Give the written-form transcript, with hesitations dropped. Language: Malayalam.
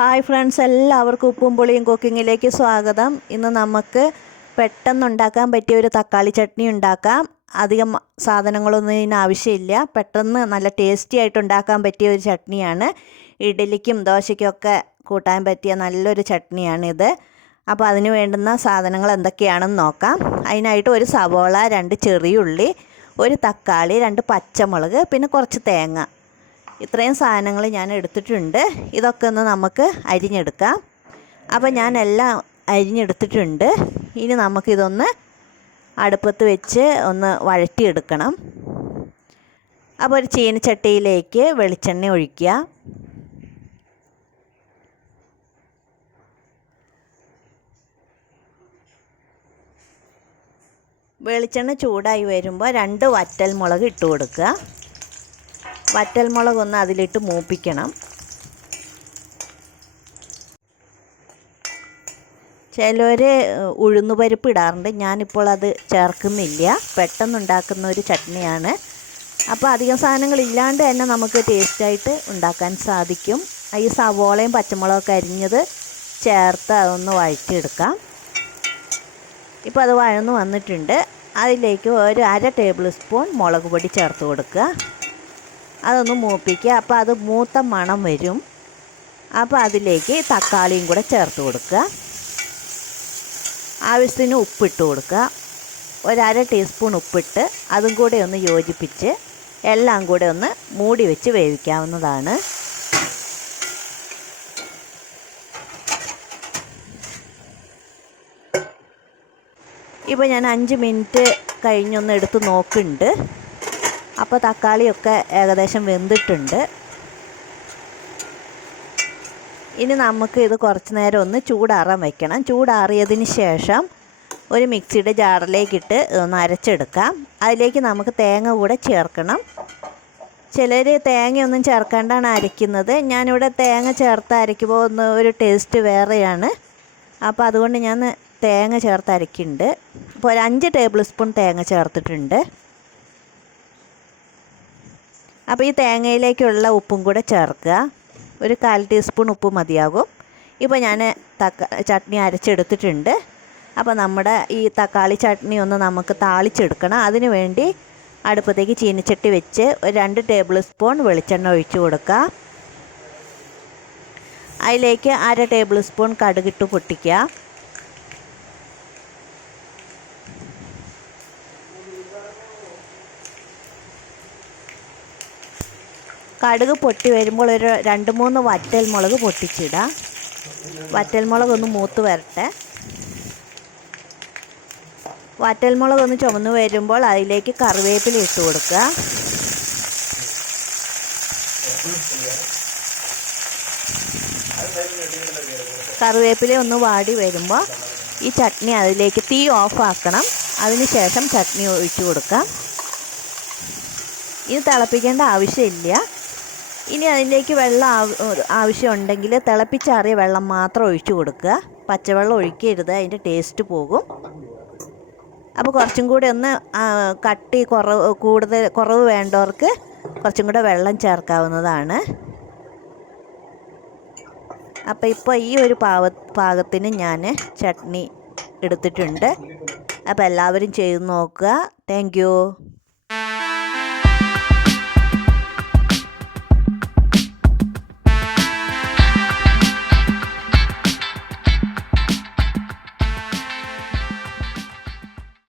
ഹായ് ഫ്രണ്ട്സ്, എല്ലാവർക്കും ഉപ്പും പുളിയും കുക്കിങ്ങിലേക്ക് സ്വാഗതം. ഇന്ന് നമുക്ക് പെട്ടെന്ന് ഉണ്ടാക്കാൻ പറ്റിയ ഒരു തക്കാളി ചട്നി ഉണ്ടാക്കാം. അധികം സാധനങ്ങളൊന്നും ഇതിന് ആവശ്യമില്ല. പെട്ടെന്ന് നല്ല ടേസ്റ്റി ആയിട്ട് ഉണ്ടാക്കാൻ പറ്റിയ ഒരു ചട്നിയാണ്. ഇഡ്ഡലിക്കും ദോശയ്ക്കൊക്കെ കൂട്ടാൻ പറ്റിയ നല്ലൊരു ചട്നിയാണിത്. അപ്പോൾ അതിന് വേണ്ടുന്ന സാധനങ്ങൾ എന്തൊക്കെയാണെന്ന് നോക്കാം. അതിനായിട്ട് ഒരു സവോള, 2 ചെറിയുള്ളി, ഒരു തക്കാളി, 2 പച്ചമുളക്, പിന്നെ കുറച്ച് തേങ്ങ. ഇത്രയും സാധനങ്ങൾ ഞാൻ എടുത്തിട്ടുണ്ട്. ഇതൊക്കെ ഒന്ന് നമുക്ക് അരിഞ്ഞെടുക്കാം. അപ്പോൾ ഞാൻ എല്ലാം അരിഞ്ഞെടുത്തിട്ടുണ്ട്. ഇനി നമുക്കിതൊന്ന് അടുപ്പത്ത് വെച്ച് ഒന്ന് വഴറ്റിയെടുക്കണം. അപ്പോൾ ഒരു ചീനച്ചട്ടിയിലേക്ക് വെളിച്ചെണ്ണ ഒഴിക്കുക. വെളിച്ചെണ്ണ ചൂടായി വരുമ്പോൾ 2 വറ്റൽമുളക് ഇട്ട് കൊടുക്കുക. വറ്റൽമുളകൊന്ന് അതിലിട്ട് മൂപ്പിക്കണം. ചിലർ ഉഴുന്നുപരിപ്പ് ഇടാറുണ്ട്. ഞാനിപ്പോൾ അത് ചേർക്കുന്നില്ല. പെട്ടെന്നുണ്ടാക്കുന്ന ഒരു ചട്നിയാണ്. അപ്പോൾ അധികം സാധനങ്ങളില്ലാണ്ട് തന്നെ നമുക്ക് ടേസ്റ്റായിട്ട് ഉണ്ടാക്കാൻ സാധിക്കും. ഈ സവോളയും പച്ചമുളകൊക്കെ അരിഞ്ഞത് ചേർത്ത് അതൊന്ന് വഴറ്റിയെടുക്കാം. ഇപ്പോൾ അത് വഴന്ന് വന്നിട്ടുണ്ട്. അതിലേക്ക് ഒരു 1/2 ടേബിൾ സ്പൂൺ മുളക് പൊടി ചേർത്ത് കൊടുക്കുക. അതൊന്ന് മൂപ്പിക്കുക. അപ്പോൾ അത് മൂത്ത മണം വരും. അപ്പോൾ അതിലേക്ക് തക്കാളിയും കൂടെ ചേർത്ത് കൊടുക്കുക. ആവശ്യത്തിന് ഉപ്പിട്ട് കൊടുക്കുക. ഒരു 1/2 ടീസ്പൂൺ ഉപ്പിട്ട് അതും കൂടെ ഒന്ന് യോജിപ്പിച്ച് എല്ലാം കൂടെ ഒന്ന് മൂടി വെച്ച് വേവിക്കാവുന്നതാണ്. ഇപ്പോൾ ഞാൻ 5 മിനിറ്റ് കഴിഞ്ഞൊന്ന് എടുത്ത് നോക്കുന്നുണ്ട്. അപ്പോൾ തക്കാളിയൊക്കെ ഏകദേശം വെന്തിട്ടുണ്ട്. ഇനി നമുക്ക് ഇത് കുറച്ച് നേരം ഒന്ന് ചൂടാറാൻ വയ്ക്കണം. ചൂടാറിയതിന് ശേഷം ഒരു മിക്സിയുടെ ജാറിലേക്കിട്ട് ഒന്ന് അരച്ചെടുക്കാം. അതിലേക്ക് നമുക്ക് തേങ്ങ കൂടെ ചേർക്കണം. ചിലർ തേങ്ങയൊന്നും ചേർക്കാണ്ടാണ് അരയ്ക്കുന്നത്. ഞാനിവിടെ തേങ്ങ ചേർത്ത് അരയ്ക്കുമ്പോൾ ഒരു ടേസ്റ്റ് വേറെയാണ്. അപ്പോൾ അതുകൊണ്ട് ഞാൻ തേങ്ങ ചേർത്ത് അരയ്ക്കുന്നുണ്ട്. ഇപ്പോൾ ഒരു 5 ടേബിൾ സ്പൂൺ തേങ്ങ ചേർത്തിട്ടുണ്ട്. അപ്പോൾ ഈ തേങ്ങയിലേക്കുള്ള ഉപ്പും കൂടെ ചേർക്കുക. ഒരു 1/4 ടീസ്പൂൺ ഉപ്പ് മതിയാകും. ഇപ്പോൾ ഞാൻ ചട്നി അരച്ചെടുത്തിട്ടുണ്ട്. അപ്പോൾ നമ്മുടെ ഈ തക്കാളി ചട്നി ഒന്ന് നമുക്ക് താളിച്ചെടുക്കണം. അതിന് വേണ്ടി അടുപ്പത്തേക്ക് ചീനിച്ചട്ടി വെച്ച് ഒരു 2 ടേബിൾ സ്പൂൺ വെളിച്ചെണ്ണ ഒഴിച്ചു കൊടുക്കുക. അതിലേക്ക് 1/2 ടേബിൾ സ്പൂൺ കടുകിട്ട് പൊട്ടിക്കുക. കടുക് പൊട്ടി വരുമ്പോൾ ഒരു 2-3 വറ്റൽമുളക് പൊട്ടിച്ചിടാം. വറ്റൽമുളകൊന്ന് മൂത്ത് വരട്ടെ. വറ്റൽമുളകൊന്ന് ചുമന്ന് വരുമ്പോൾ അതിലേക്ക് കറിവേപ്പില ഇട്ട് കൊടുക്കുക. കറിവേപ്പില ഒന്ന് വാടി വരുമ്പോൾ ഈ ചട്നി അതിലേക്ക് തീ ഓഫ് ആക്കണം. അതിന് ശേഷം ചട്നി ഒഴിച്ചു കൊടുക്കാം. ഇത് തിളപ്പിക്കേണ്ട ആവശ്യമില്ല. ഇനി അതിലേക്ക് വെള്ളം ആവശ്യമുണ്ടെങ്കിൽ തിളപ്പിച്ചാറിയ വെള്ളം മാത്രം ഒഴിച്ചു കൊടുക്കുക. പച്ചവെള്ളം ഒഴിക്കരുത്, അതിൻ്റെ ടേസ്റ്റ് പോകും. അപ്പോൾ കുറച്ചും കൂടി ഒന്ന് കട്ടി കുറവ് വേണ്ടവർക്ക് കുറച്ചും കൂടെ വെള്ളം ചേർക്കാവുന്നതാണ്. അപ്പോൾ ഇപ്പോൾ ഈ ഒരു പാകത്തിന് ഞാൻ ചട്നി എടുത്തിട്ടുണ്ട്. അപ്പോൾ എല്ലാവരും ചെയ്ത് നോക്കുക. Thank you.